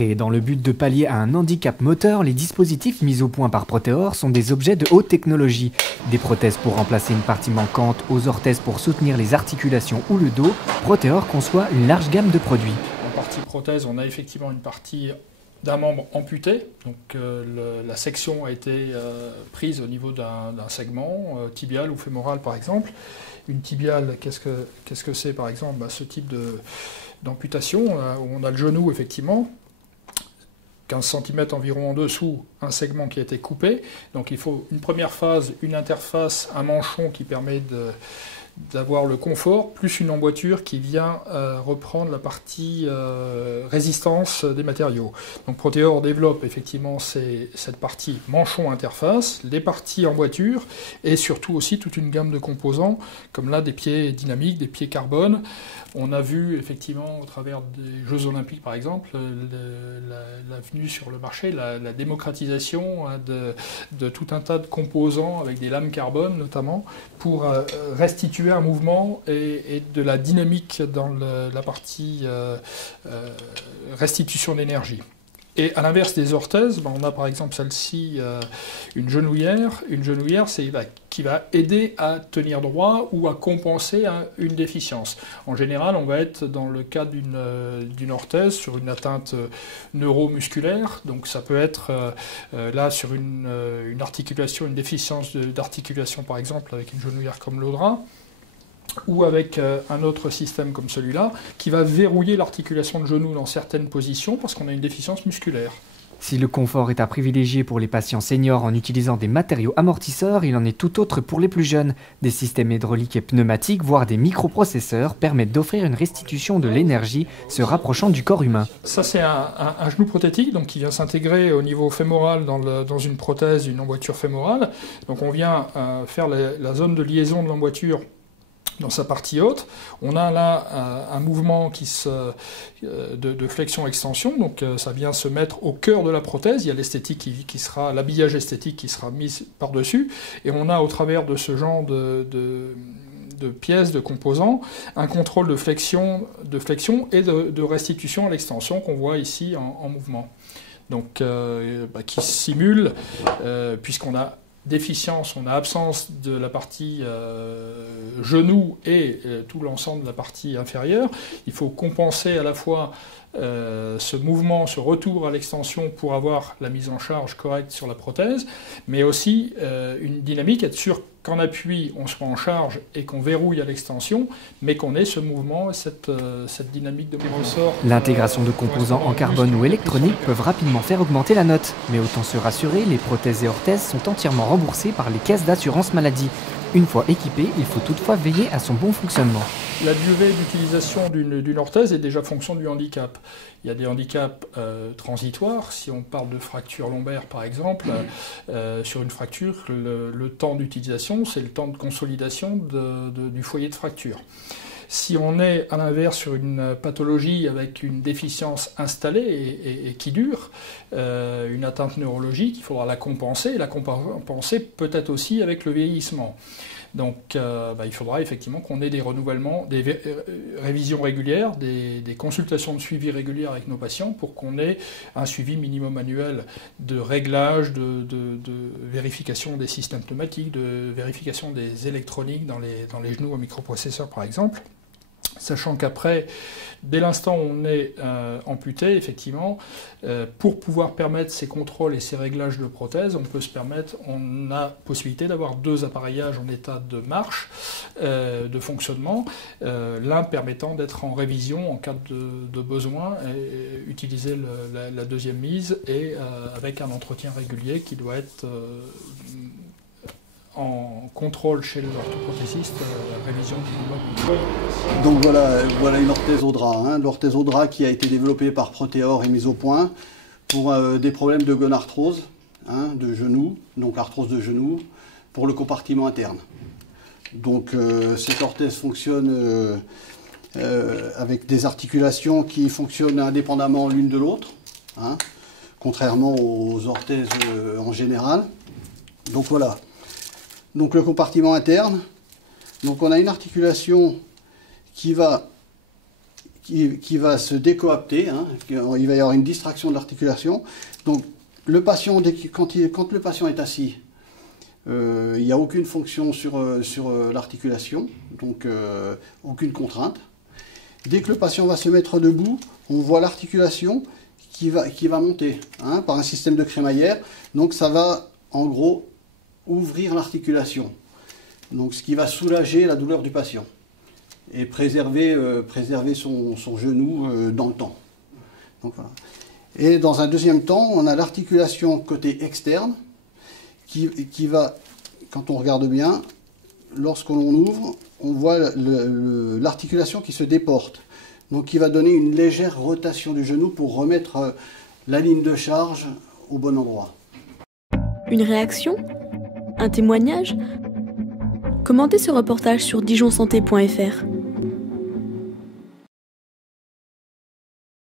Créés dans le but de pallier à un handicap moteur, les dispositifs mis au point par Proteor sont des objets de haute technologie. Des prothèses pour remplacer une partie manquante, aux orthèses pour soutenir les articulations ou le dos, Proteor conçoit une large gamme de produits. En partie prothèse, on a effectivement une partie d'un membre amputé, donc la section a été prise au niveau d'un segment, tibial ou fémoral par exemple. Une tibiale, qu'est-ce que c'est par exemple? Ce type d'amputation, où on a le genou effectivement, 15 cm environ en dessous, un segment qui a été coupé. Donc il faut une première phase, une interface, un manchon qui permet d'avoir le confort, plus une emboîture qui vient reprendre la partie résistance des matériaux. Donc Proteor développe effectivement cette partie manchon interface, les parties emboîture et surtout aussi toute une gamme de composants, comme là des pieds dynamiques, des pieds carbone. On a vu effectivement au travers des Jeux Olympiques par exemple, la venue sur le marché, la démocratisation de tout un tas de composants avec des lames carbone notamment, pour restituer un mouvement et de la dynamique dans la partie restitution d'énergie. Et à l'inverse des orthèses, on a par exemple celle-ci, une genouillère. Une genouillère, c'est qui va aider à tenir droit ou à compenser une déficience. En général, on va être dans le cas d'une orthèse sur une atteinte neuromusculaire. Donc ça peut être là sur une articulation, une déficience d'articulation par exemple avec une genouillère comme l'Audra, ou avec un autre système comme celui-là, qui va verrouiller l'articulation de genou dans certaines positions parce qu'on a une déficience musculaire. Si le confort est à privilégier pour les patients seniors en utilisant des matériaux amortisseurs, il en est tout autre pour les plus jeunes. Des systèmes hydrauliques et pneumatiques, voire des microprocesseurs, permettent d'offrir une restitution de l'énergie se rapprochant du corps humain. Ça, c'est un genou prothétique donc, qui vient s'intégrer au niveau fémoral dans une prothèse, une emboîture fémorale. Donc on vient faire la zone de liaison de l'emboîture dans sa partie haute. On a là un mouvement de flexion-extension, donc ça vient se mettre au cœur de la prothèse. Il y a l'esthétique qui sera, l'habillage esthétique qui sera mis par-dessus, et on a au travers de ce genre de pièces, de composants, un contrôle de flexion et de restitution à l'extension qu'on voit ici en mouvement. Donc qui simule, puisqu'on a déficience, on a absence de la partie genou et tout l'ensemble de la partie inférieure. Il faut compenser à la fois ce mouvement, ce retour à l'extension pour avoir la mise en charge correcte sur la prothèse, mais aussi une dynamique, être sûr qu'en appui on soit en charge et qu'on verrouille à l'extension, mais qu'on ait ce mouvement et cette dynamique de ressort. L'intégration de composants en carbone ou électronique peuvent rapidement faire augmenter la note. Mais autant se rassurer, les prothèses et orthèses sont entièrement remboursées par les caisses d'assurance maladie. Une fois équipée, il faut toutefois veiller à son bon fonctionnement. La durée d'utilisation d'une orthèse est déjà fonction du handicap. Il y a des handicaps transitoires. Si on parle de fracture lombaire, par exemple, sur une fracture, le temps d'utilisation, c'est le temps de consolidation du foyer de fracture. Si on est à l'inverse sur une pathologie avec une déficience installée et qui dure, une atteinte neurologique, il faudra la compenser. Et la compenser peut-être aussi avec le vieillissement. Donc il faudra effectivement qu'on ait des renouvellements, des révisions régulières, des consultations de suivi régulières avec nos patients pour qu'on ait un suivi minimum annuel de réglage, de vérification des systèmes pneumatiques, de vérification des électroniques dans les genoux à microprocesseurs par exemple. Sachant qu'après, dès l'instant où on est amputé, effectivement, pour pouvoir permettre ces contrôles et ces réglages de prothèse, on a possibilité d'avoir 2 appareillages en état de marche, de fonctionnement, l'un permettant d'être en révision en cas de besoin, et utiliser la deuxième mise, et avec un entretien régulier qui doit être en contrôle chez l'orthoprothésiste, révision du mouvement. Donc voilà une orthèse Audra, l'orthèse Audra qui a été développée par Proteor et mise au point pour des problèmes de gonarthrose, de genou, donc arthrose de genou, pour le compartiment interne. Donc cette orthèse fonctionne avec des articulations qui fonctionnent indépendamment l'une de l'autre, contrairement aux orthèses en général. Donc voilà. Donc le compartiment interne, donc on a une articulation qui qui va se décoapter, hein, il va y avoir une distraction de l'articulation. Donc le patient, quand le patient est assis, il n'y a aucune fonction sur l'articulation, donc aucune contrainte. Dès que le patient va se mettre debout, on voit l'articulation qui va monter, hein, par un système de crémaillère. Donc ça va en gros ouvrir l'articulation, donc ce qui va soulager la douleur du patient et préserver son genou dans le temps. Donc, voilà. Et dans un deuxième temps, on a l'articulation côté externe qui va, quand on regarde bien, lorsqu'on ouvre, on voit l'articulation qui se déporte. Donc qui va donner une légère rotation du genou pour remettre la ligne de charge au bon endroit. Une réaction ? Un témoignage ? Commentez ce reportage sur dijonsanté.fr.